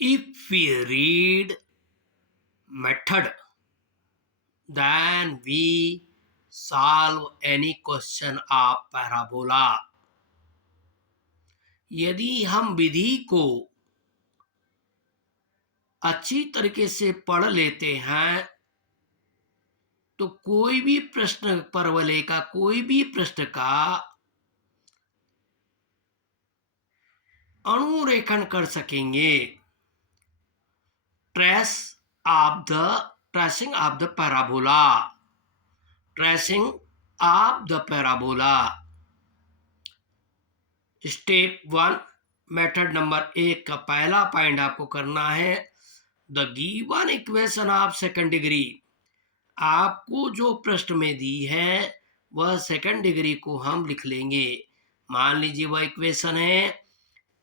If we read method, then we solve any question of parabola. यदि हम विधि को अच्छी तरीके से पढ़ लेते हैं तो कोई भी प्रश्न परवलय का, कोई भी प्रश्न का अनुरेखण कर सकेंगे. Tracing of the parabola. Tracing of the parabola. Step 1 method number 1 का पहला पॉइंट आपको करना है. The given equation of second degree. आपको जो प्रश्न में दी है वह सेकंड डिग्री को हम लिख लेंगे. मान लीजिए वह इक्वेशन है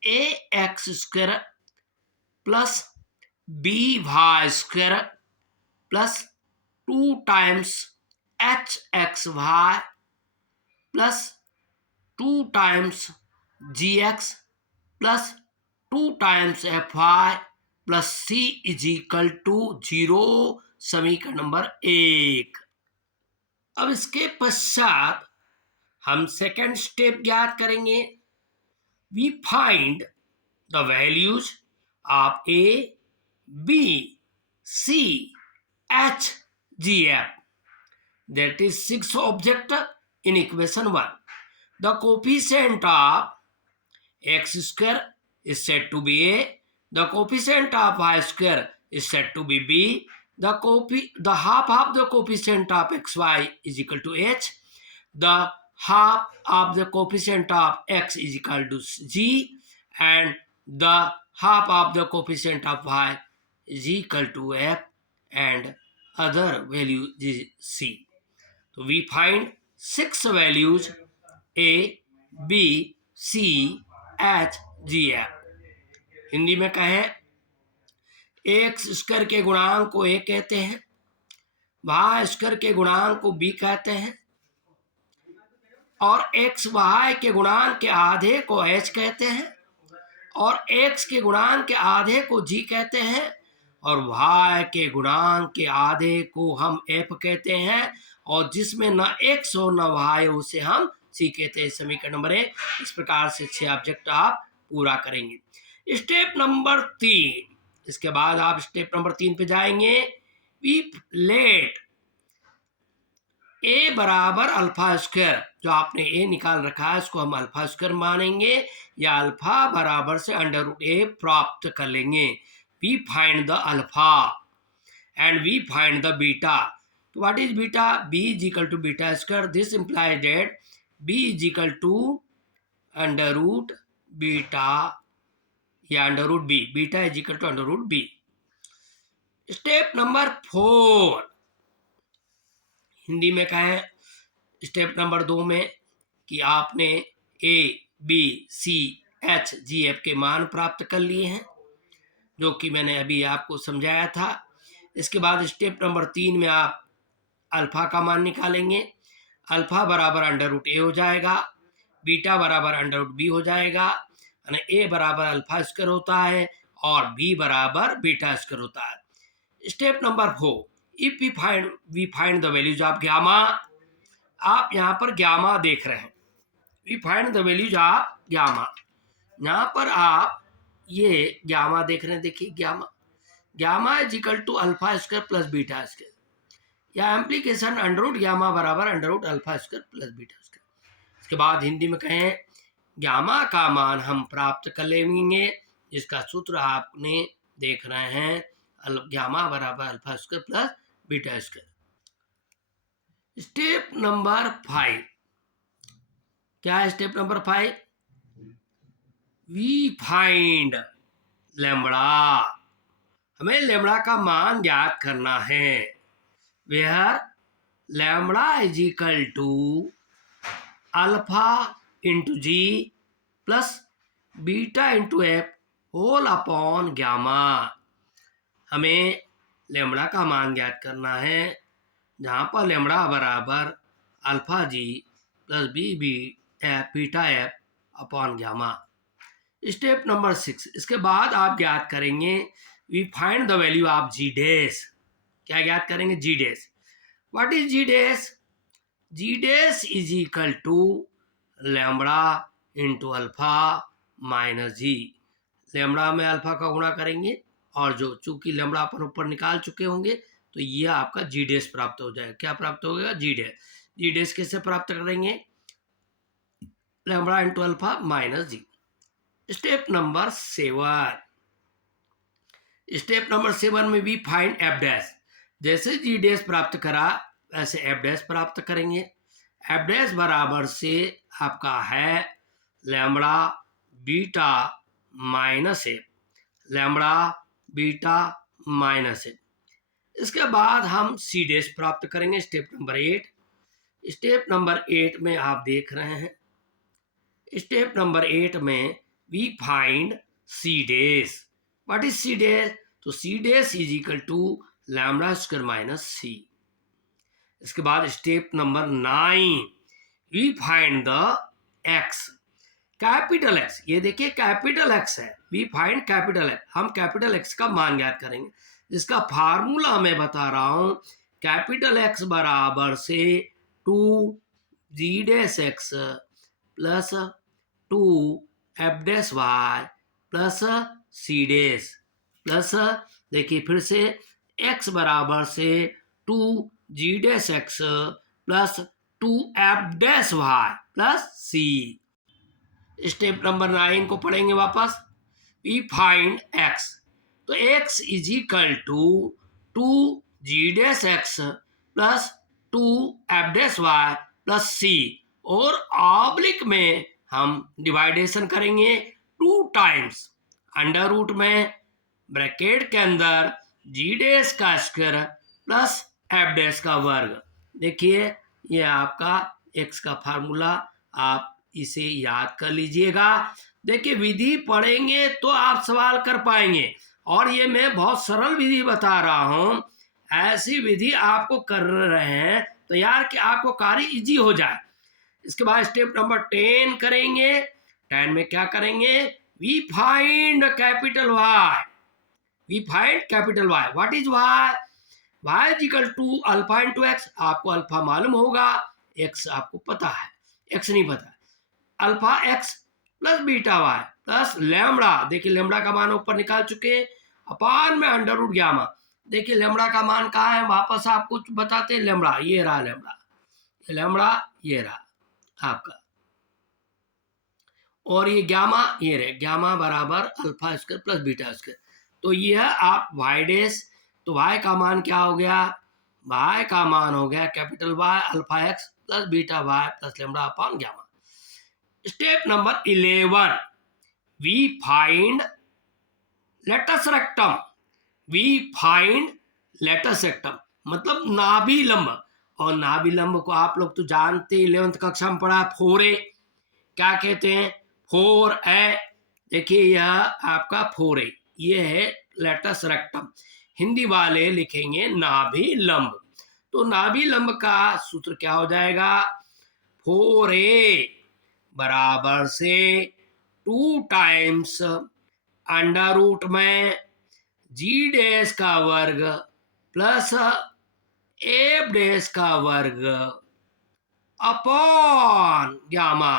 a x square plus B Y square plus 2 times h x y plus 2 times g x plus 2 times f y plus c is equal to 0. समीकरण नंबर 1. अब इसके पश्चात हम सेकंड स्टेप ज्ञात करेंगे. We find the values of A B C H G F. That is 6 object in equation 1. The coefficient of x square is said to be a. The coefficient of y square is said to be b. The half of the coefficient of xy is equal to h. The half of the coefficient of x is equal to g, and the half of the coefficient of y is equal to f, and other value is c. So we find 6 values a, b, c, h, g, f. Hindi में कहें x square के गुणांक को ए कहते हैं, Y square के गुणांक को बी कहते हैं, और एक्स वाई के गुणांक के आधे को एच कहते हैं, और एक्स के गुणांक के आधे को जी कहते हैं, और वाई के गुणांक के आधे को हम एफ कहते हैं, और जिसमें न एक्स हो न वाई हो उसे हम सी कहते हैं. समीकरण नंबर 1. इस प्रकार से 6 ऑब्जेक्ट आप पूरा करेंगे. Step number 3. इसके बाद आप स्टेप नंबर 3 पे जाएंगे. वी लेट ए बराबर अल्फा स्क्वायर. जो आपने ए निकाल रखा है उसको हम अल्फा स्क्वायर मानेंगे या अल्फा बराबर से अंडर रूट ए प्राप्त कर लेंगे. We find the alpha and we find the beta. तो what is beta? B is equal to beta square. This implies that b is equal to under root beta या under root b. Beta is equal to under root b. Step number 4. Hindi में कहें step number 2 में कि आपने a B C H G f के मान प्राप्त कर लिए हैं, जो कि मैंने अभी आपको समझाया था. इसके बाद स्टेप नंबर 3 में आप अल्फा का मान निकालेंगे. अल्फा बराबर अंडर रूट ए हो जाएगा, बीटा बराबर अंडर रूट बी हो जाएगा, यानी ए बराबर अल्फा स्क्वायर होता है और बी बराबर बीटा स्क्वायर होता है. Step number 4. If we find the values of gamma. आप यहाँ पर गामा देख रहे हैं. We find the values of gamma. यहाँ पर आप ये गामा देख रहे हैं. देखिए gamma is equal to alpha square plus beta square, या एम्प्लीकेशन अंडर रूट गामा बराबर under root alpha square plus beta square. इसके बाद हिंदी में कहें गामा का मान हम प्राप्त कर लेंगे, जिसका सूत्र आपने देख रहे हैं. गामा बराबर alpha square plus beta square. Step number 5. क्या है step number 5? We find lambda. हमें लैम्बडा का मान ज्ञात करना है. Where lambda is equal to alpha into g plus beta into f whole upon gamma. हमें लैम्बडा का मान ज्ञात करना है, जहाँ पर लैम्बडा बराबर alpha g plus b b f beta f upon gamma. Step number 6, इसके बाद आप ज्ञात करेंगे we find the value of g dash. क्या ज्ञात करेंगे? G dash. What is g dash? G dash is equal to lambda into alpha minus g. Lambda में alpha का गुणा करेंगे और जो चूंकि लैम्बडा अपन ऊपर निकाल चुके होंगे तो ये आपका जी डैश प्राप्त हो जाएगा। क्या प्राप्त होगा? जी डैश। जी डैश कैसे प्राप्त करेंगे? Lambda into alpha minus g. Step number 7। Step number 7 में भी फाइंड एफ डैश। जैसे जी डैश प्राप्त करा वैसे एफ डैश प्राप्त करेंगे। एफ डैश बराबर से आपका है लैम्बडा बीटा माइनस ए। लैम्बडा बीटा माइनस ए। इसके बाद हम सी डैश प्राप्त करेंगे। Step number 8। स्टेप नंबर 8 में आप देख रहे हैं, स्टेप नंबर 8 में we find c dash. What is c dash? तो c dash is equal to lambda square minus c. इसके बाद step number 9 we find the x. Capital x, ये देखिए कैपिटल एक्स है, वी फाइंड कैपिटल एक्स। हम capital x का मान ज्ञात करेंगे, जिसका फार्मूला मैं बता रहा हूं। कैपिटल एक्स बराबर से 2 g dash x plus 2 f dash y plus c dash plus, देखिए फिर से x बराबर से 2 g dash x plus 2 f dash y plus c. Step number 9 को पढ़ेंगे वापस। We find x। तो x is equal to 2 g dash x plus 2 f dash y plus c, और ऑब्लिक में हम डिवाइडेशन करेंगे 2 टाइम्स अंडर रूट में bracket के अंदर जी डैश का स्क्वायर प्लस एफ डैश का वर्ग। देखिए ये आपका x का फार्मूला, आप इसे याद कर लीजिएगा। देखिए विधि पढ़ेंगे तो आप सवाल कर पाएंगे, और ये मैं बहुत सरल विधि बता रहा हूं। ऐसी विधि आपको कर रहे हैं तैयार कि आपको कार्य इजी हो जाए। इसके बाद स्टेप नंबर 10 करेंगे। 10 में क्या करेंगे? We find capital Y. We find capital Y. What is Y? Y is equal to alpha into X. आपको अल्फा मालूम होगा, एक्स आपको पता है, एक्स नहीं पता। Alpha X plus beta Y plus lambda, देखिए लैम्बडा का मान ऊपर निकाल चुके हैं, अपान में अंडर रूट गामा। देखिए लैम्बडा का मान कहाँ है, वापस आपको बताते हैं। लैम्बडा ये रहा, लैम्बडा लैम्बडा ये रहा आपका, और ये गामा ये रहे, गामा बराबर alpha square plus beta square. तो ये आप वाई डैश, तो वाई का मान क्या हो गया? वाई का मान हो गया capital Y alpha X plus beta Y plus lambda upon gamma. Step number 11 we find latus rectum. We find latus rectum मतलब नाभि लंब, और नाभि लंब को आप लोग तो जानते, 11th कक्षा में पढ़ा, 4a क्या कहते हैं? 4a। देखिए यह आपका 4a, ये है लेटस रेक्टम। हिंदी वाले लिखेंगे नाभि लंब। तो नाभि लंब का सूत्र क्या हो जाएगा? 4a बराबर से 2 टाइम्स अंडर रूट में जी डैश का वर्ग प्लस एफ डैश का वर्ग अपॉन गामा।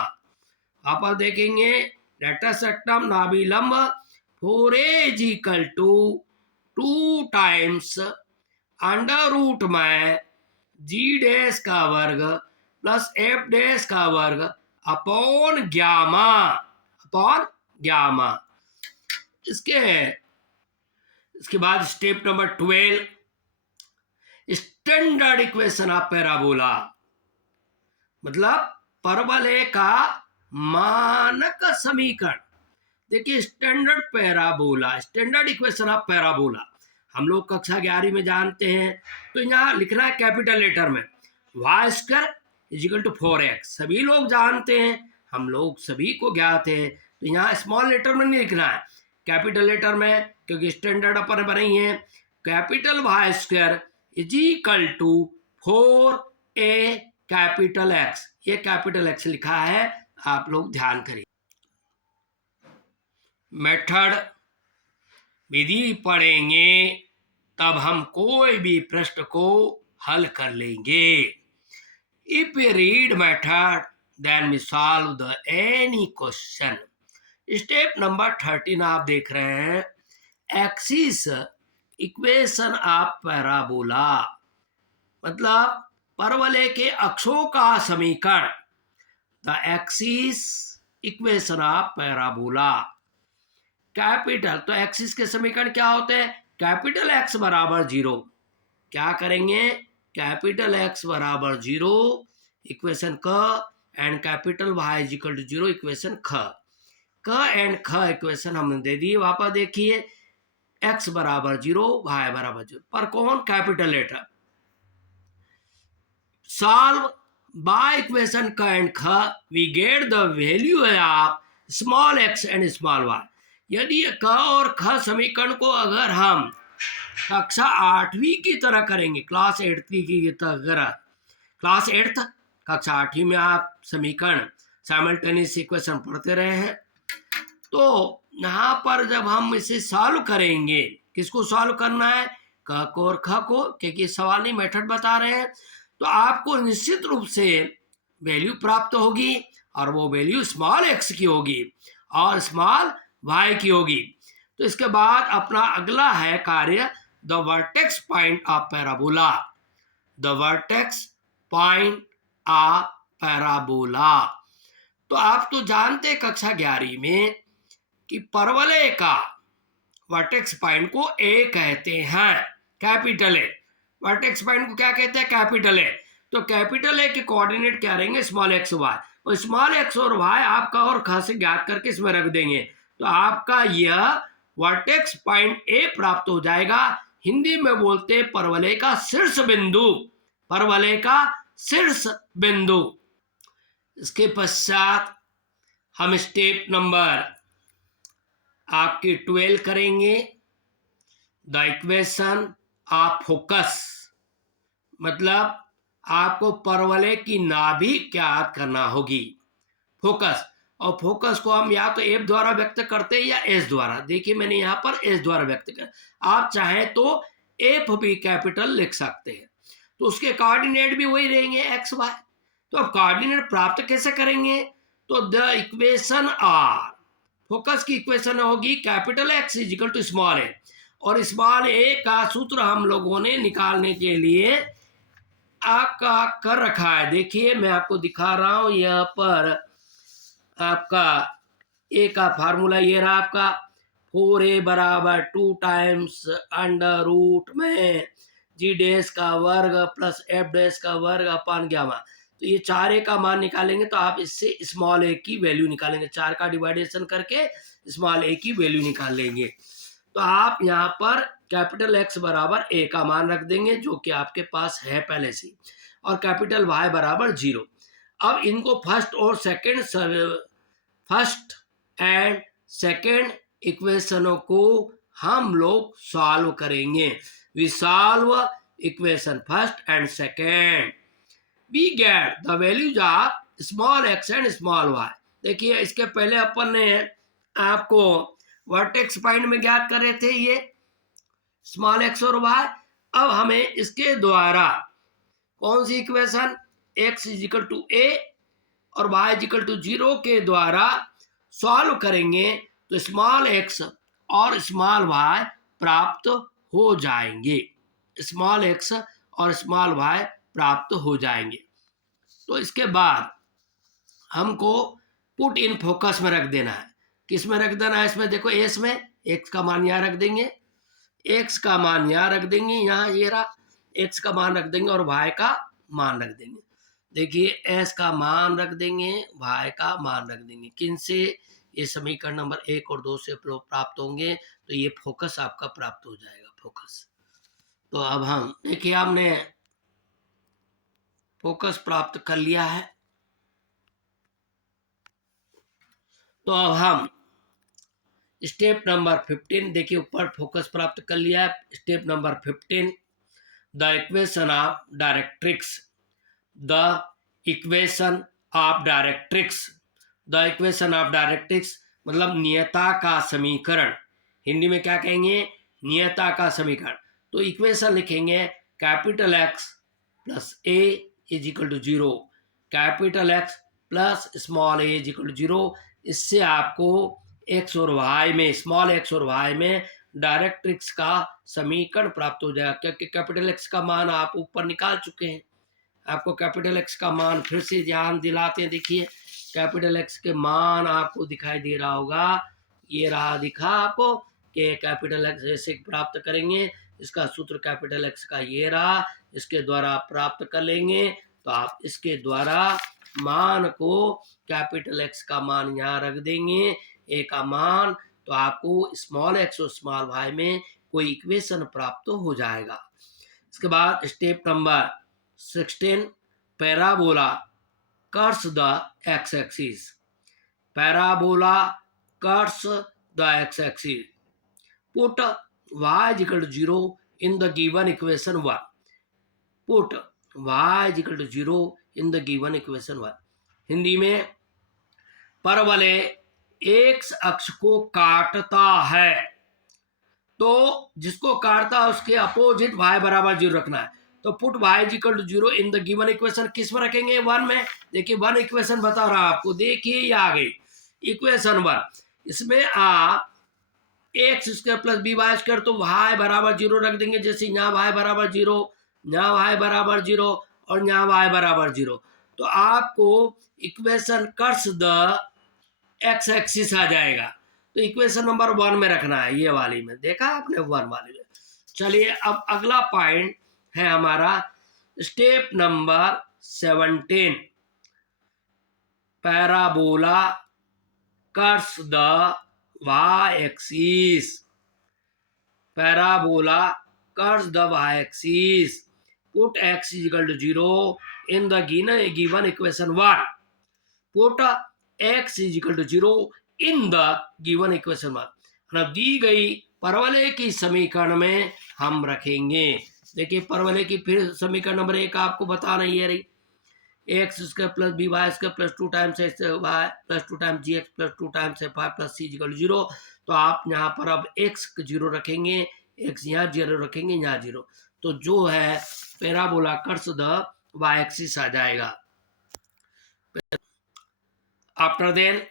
आप देखेंगे लेटस रेक्टम नाभि लंब 4a is equal to 2 times under root में जी डैश का वर्ग प्लस एफ डैश का वर्ग अपॉन गामा, अपॉन गामा। इसके बाद step number 12 standard equation of parabola, मतलब परवलय का मानक समीकरण। देखिए standard parabola, standard equation of parabola हम लोग कक्षा 11 में जानते हैं। तो यहाँ लिखना है कैपिटल लेटर में Y square is equal to 4x, सभी लोग जानते हैं, हम लोग सभी को ज्ञात है। तो यहाँ स्मॉल लेटर में नहीं लिखना है, कैपिटल लेटर में, क्योंकि स्टैंडर्ड अपन बनी है। Capital Y square is equal to 4a capital x, ये कैपिटल एक्स लिखा है, आप लोग ध्यान करिए। मेथड विधि पढ़ेंगे तब हम कोई भी प्रश्न को हल कर लेंगे। If we read method then we solve the any question. Step number 13 आप देख रहे हैं, एक्सिस इक्वेशन ऑफ पैराबोला, मतलब परवलय के अक्षों का समीकरण। The axis equation of parabola. Capital, तो एक्सिस के समीकरण क्या होते हैं? कैपिटल एक्स बराबर 0, क्या करेंगे? कैपिटल एक्स बराबर 0 इक्वेशन क, and capital Y is equal to 0 equation ख। क एंड ख इक्वेशन हमने दे दी। वापस देखिए, एक्स बराबर 0, वाई बराबर 0, पर कौन? Capital letter. Solve by equation क एंड ख, we get the value of small X and small Y. यदि क और ख समीकरण को अगर हम कक्षा 8वीं की तरह करेंगे, क्लास 8वीं की तरह, क्लास 8th कक्षा 8वीं में आप समीकरण साइमल्टेनियस इक्वेशन पढ़ते रहे हैं, तो यहाँ पर जब हम इसे सॉल्व करेंगे, किसको सॉल्व करना है? क को और ख को, क्योंकि सवाल नहीं मेथड बता रहे हैं, तो आपको निश्चित रूप से वैल्यू प्राप्त होगी, और वो वैल्यू स्मॉल एक्स की होगी और स्मॉल वाई की होगी। तो इसके बाद अपना अगला है कार्य, the vertex point of parabola. The vertex point of parabola, तो आप तो जानते कक्षा 11वीं में कि परवलय का वर्टेक्स पॉइंट को ए कहते हैं, कैपिटल ए। वर्टेक्स पॉइंट को क्या कहते हैं? Capital A. तो कैपिटल ए के कोऑर्डिनेट क्या रहेंगे? Small X Y. और स्मॉल एक्स और वाई आपका और ख से ज्ञात करके इसमें रख देंगे, तो आपका यह वर्टेक्स पॉइंट ए प्राप्त हो जाएगा। हिंदी में बोलते हैं परवलय का शीर्ष बिंदु, परवलय का शीर्ष बिंदु। इसके पश्चात हम स्टेप नंबर आपके 12 करेंगे, द इक्वेशन ऑफ फोकस, मतलब आपको परवलय की नाभि ज्ञात करना होगी। फोकस, और फोकस को हम या तो एफ द्वारा व्यक्त करते हैं या एस द्वारा। देखिए मैंने यहाँ पर एस द्वारा व्यक्त कर, आप चाहें तो एफ भी कैपिटल लिख सकते हैं, तो उसके कोऑर्डिनेट भी वही रहेंगे एक्स वाई। तो अब कोऑर्डिनेट प्राप्त कैसे करेंगे? तो द इक्वेशन आर, फोकस की इक्वेशन होगी capital x is equal to small a, और स्मॉल ए का सूत्र हम लोगों ने निकालने के लिए आपका कर रखा है। देखिए मैं आपको दिखा रहा हूं, यहाँ पर आपका ए का फार्मूला ये रहा आपका, 4a बराबर 2 टाइम्स अंडर रूट में जी डैश का वर्ग प्लस एफ डैश का वर्ग अपान गामा। तो ये 4a का मान निकालेंगे तो आप इससे स्मॉल ए की वैल्यू निकालेंगे, 4 का डिवाइडेशन करके स्मॉल ए की वैल्यू निकाल लेंगे। तो आप यहाँ पर कैपिटल एक्स बराबर ए का मान रख देंगे, जो कि आपके पास है पहले से, और कैपिटल वाई बराबर 0। अब इनको फर्स्ट एंड सेकेंड इक्वेशनों को हम लोग सॉल्व करेंगे। We solve equation first and second, we get the values of small X and small Y. देखिए इसके पहले अपन ने आपको वर्टेक्स पॉइंट में ज्ञात करे थे ये स्मॉल एक्स और वाई। अब हमें इसके द्वारा कौन सी equation, x is equal to a और वाई इज इक्वल टू 0 के द्वारा सॉल्व करेंगे, तो स्मॉल एक्स और स्मॉल वाई प्राप्त हो जाएंगे, स्मॉल एक्स और स्मॉल वाई प्राप्त हो जाएंगे। तो इसके बाद हमको पुट इन फोकस में रख देना है। किस में रख देना है? इसमें देखो एस में एक्स का मान यहाँ रख देंगे, एक्स का मान यहाँ रख देंगे, यहाँ ये रहा एक्स का मान रख देंगे और वाई का मान रख देंगे। देखिए एस का मान रख देंगे, वाई का मान रख देंगे। किन से? ये समीकरण नंबर 1 और 2 से प्राप्त होंगे, तो ये फोकस आपका प्राप्त हो जाएगा, फोकस। तो अब हम देखिए हमने फोकस प्राप्त कर लिया है, तो अब हम स्टेप नंबर 15 देखिए, ऊपर फोकस प्राप्त कर लिया है। Step number 15, the equation of directrix, the equation of directrix, the equation of directrix, मतलब नियता का समीकरण, हिंदी में क्या कहेंगे, नियता का समीकरण। तो इक्वेशन लिखेंगे capital X plus A is equal to 0, capital X plus small A is equal to 0। इससे आपको एक्स और वाई में, स्मॉल एक्स और वाई में डायरेक्ट्रिक्स का समीकरण प्राप्त हो जाएगा, क्योंकि कैपिटल एक्स का मान आप ऊपर निकाल चुके हैं। आपको कैपिटल एक्स का मान फिर से ध्यान दिलाते हैं। देखिए कैपिटल एक्स के मान आपको दिखाई दे रहा होगा, ये रहा दिखा आपको कि कैपिटल एक्स ऐसे प्राप्त करेंगे। इसका सूत्र कैपिटल एक्स का ये रहा, इसके द्वारा आप प्राप्त कर लेंगे। तो आप इसके द्वारा मान को, कैपिटल एक्स का मान यहाँ रख देंगे, ए का मान, तो आपको स्मॉल एक्स और स्मॉल वाई में कोई इक्वेशन प्राप्त हो जाएगा। इसके बाद step number 16, parabola curves the x axis, parabola curves the x axis, put y is equal to 0 in the given equation 1, put y is equal to 0 in the given equation 1। Hindi में परवलय x अक्ष को काटता है, तो जिसको काटता है उसके अपोजिट y बराबर 0 रखना है। तो put y is equal to 0 in the given equation, किस में रखेंगे, 1 में। देखिए 1 इक्वेशन बता रहा आपको, देखिए ये आ गई इक्वेशन 1। इसमें आप X square plus B Y square, तो y बराबर 0 रख देंगे। जैसे यहाँ y बराबर 0, यहाँ y बराबर 0 और यहाँ y बराबर 0, तो आपको equation curves the x axis आ जाएगा। तो इक्वेशन नंबर 1 में रखना है, ये वाली में देखा आपने, 1 वाली में। चलिए अब अगला पॉइंट है हमारा step number 17, parabola curves the y axis, parabola curves the y axis, put x is equal to 0 in the given equation 1, put x is equal to 0 in the given equation 1, मतलब दी गई परवलय की समीकरण में हम रखेंगे। देखिए परवलय की फिर समीकरण नंबर 1 आपको बताना ही है, रही x square plus B Y square plus 2 times x y plus 2 times g x plus 2 times f y plus c equal 0। तो आप यहाँ पर अब एक्स 0 रखेंगे, एक्स यहाँ 0 रखेंगे, यहाँ 0, तो जो है parabola curves the Y axis आ जाएगा। After then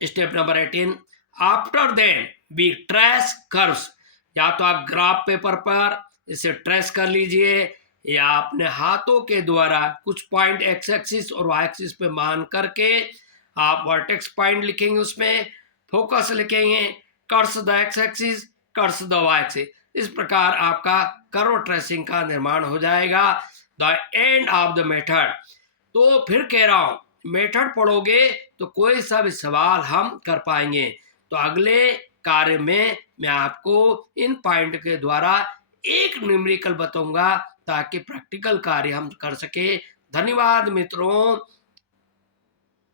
step number 18, after then we trace curves, या तो आप ग्राफ पेपर पर इसे ट्रेस कर लीजिए या अपने हाथों के द्वारा कुछ पॉइंट एक्स एक्सिस और वाई एक्सिस पे मान करके आप वर्टेक्स पॉइंट लिखेंगे, उसमें फोकस लिखेंगे, curves the x axis, curves the Y axis. इस प्रकार आपका कर्व ट्रेसिंग का निर्माण हो जाएगा। The end of the method, तो फिर कह रहा हूँ मेथड पढ़ोगे तो कोई सा भी सवाल हम कर पाएंगे। तो अगले कार्य में मैं आपको इन पॉइंट के द्वारा एक न्यूमेरिकल बताऊंगा ताकि प्रैक्टिकल कार्य हम कर सके। धन्यवाद मित्रों।